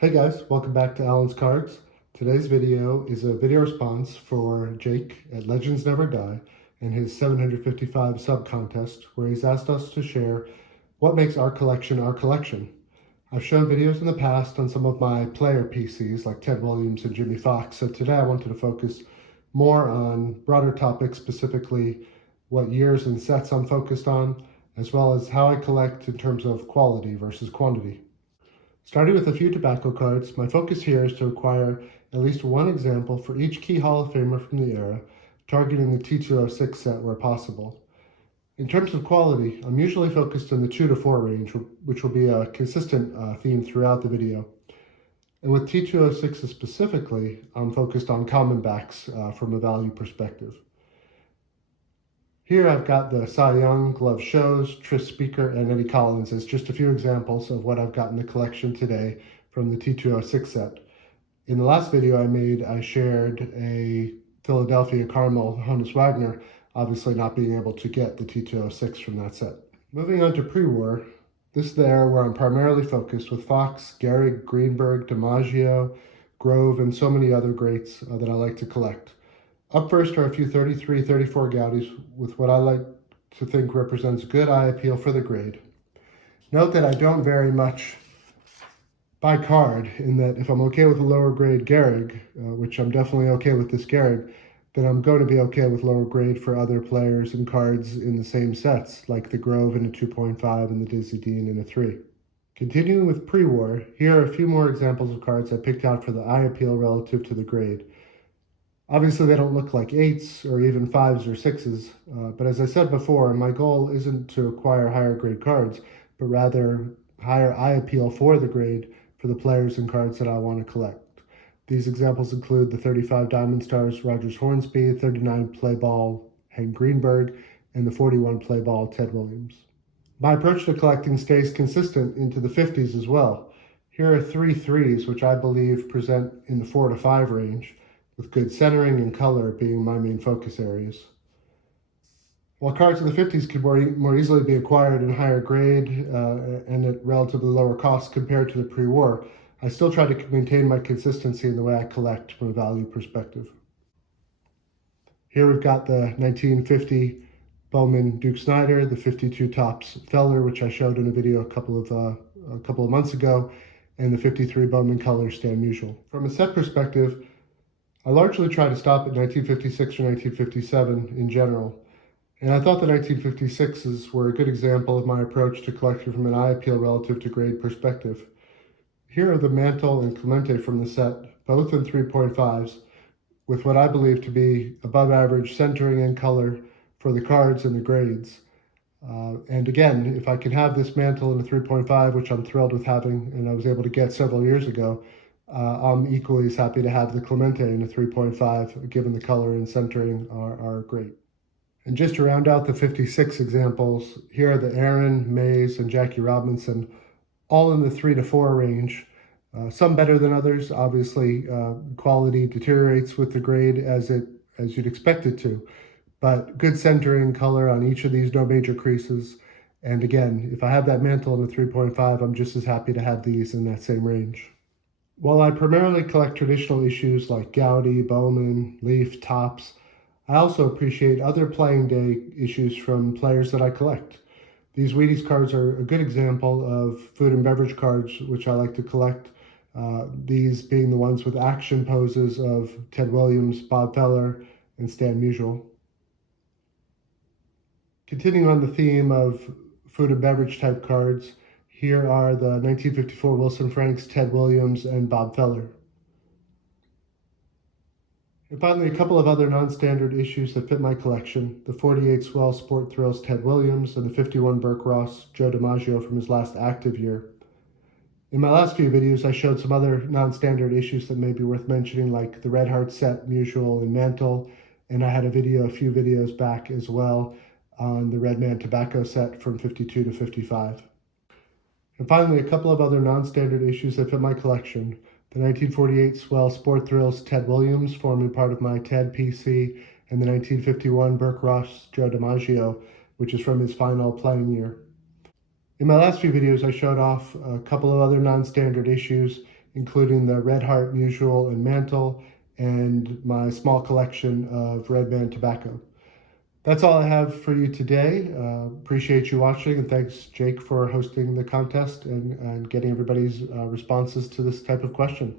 Hey guys, welcome back to Alan's Cards. Today's video is a video response for Jake at Legends Never Die and his 755 sub contest where he's asked us to share what makes our collection our collection. I've shown videos in the past on some of my player PCs like Ted Williams and Jimmy Fox, so today I wanted to focus more on broader topics, specifically what years and sets I'm focused on, as well as how I collect in terms of quality versus quantity. Starting with a few tobacco cards, my focus here is to acquire at least one example for each key Hall of Famer from the era, targeting the T206 set where possible. In terms of quality, I'm usually focused in the 2 to 4 range, which will be a consistent theme throughout the video. And with T206s specifically, I'm focused on common backs from a value perspective. Here I've got the Cy Young, Glove Shows, Tris Speaker, and Eddie Collins as just a few examples of what I've got in the collection today from the T206 set. In the last video I made, I shared a Philadelphia Caramel Honus Wagner, obviously not being able to get the T206 from that set. Moving on to pre-war, this is the era where I'm primarily focused with Fox, Gehrig, Greenberg, DiMaggio, Grove, and so many other greats that I like to collect. Up first are a few 33, 34 Gaudis with what I like to think represents good eye appeal for the grade. Note that I don't vary much by card in that if I'm okay with a lower grade Gehrig, which I'm definitely okay with this Gehrig, then I'm going to be okay with lower grade for other players and cards in the same sets, like the Grove in a 2.5 and the Dizzy Dean in a 3. Continuing with pre-war, here are a few more examples of cards I picked out for the eye appeal relative to the grade. Obviously, they don't look like 8s or even 5s or 6s, but as I said before, my goal isn't to acquire higher grade cards, but rather higher eye appeal for the grade for the players and cards that I want to collect. These examples include the 35 Diamond Stars Rogers Hornsby, 39 Play Ball Hank Greenberg, and the 41 Play Ball Ted Williams. My approach to collecting stays consistent into the 50s as well. Here are 3 3s, which I believe present in the 4 to 5 range, with good centering and color being my main focus areas. While cards in the 50s could more easily be acquired in higher grade and at relatively lower cost compared to the pre-war, I still try to maintain my consistency in the way I collect from a value perspective. Here we've got the 1950 Bowman Duke Snider, the 52 Topps Feller, which I showed in a video a couple of months ago, and the 53 Bowman Color Stan Musial. From a set perspective, I largely try to stop at 1956 or 1957 in general, and I thought the 1956s were a good example of my approach to collecting from an eye appeal relative to grade perspective. Here are the Mantle and Clemente from the set, both in 3.5s, with what I believe to be above average centering and color for the cards and the grades. And again, if I can have this Mantle in a 3.5, which I'm thrilled with having and I was able to get several years ago, I'm equally as happy to have the Clemente in a 3.5, given the color and centering are great. And just to round out the 56 examples, here are the Aaron, Mays, and Jackie Robinson, all in the 3 to 4 range. Some better than others. Obviously, quality deteriorates with the grade as you'd expect it to. But good centering, color on each of these, no major creases. And again, if I have that Mantle in the 3.5, I'm just as happy to have these in that same range. While I primarily collect traditional issues like Goudey, Bowman, Leaf, Topps, I also appreciate other playing day issues from players that I collect. These Wheaties cards are a good example of food and beverage cards, which I like to collect. These being the ones with action poses of Ted Williams, Bob Feller, and Stan Musial. Continuing on the theme of food and beverage type cards, here are the 1954 Wilson Franks, Ted Williams, and Bob Feller. And finally, a couple of other non-standard issues that fit my collection, the 48 Swell Sport Thrills Ted Williams and the 51 Burke Ross Joe DiMaggio from his last active year. In my last few videos, I showed some other non-standard issues that may be worth mentioning, like the Red Heart set, Musial, and Mantle, and I had a few videos back as well on the Redman Tobacco set from 52 to 55. And finally, a couple of other non-standard issues that fit my collection. The 1948 Swell Sport Thrills Ted Williams, forming part of my TED PC, and the 1951 Burke Ross Joe DiMaggio, which is from his final playing year. In my last few videos, I showed off a couple of other non-standard issues, including the Red Heart Mutual and Mantle, and my small collection of Red Man tobacco. That's all I have for you today. Appreciate you watching, and thanks, Jake, for hosting the contest and getting everybody's responses to this type of question.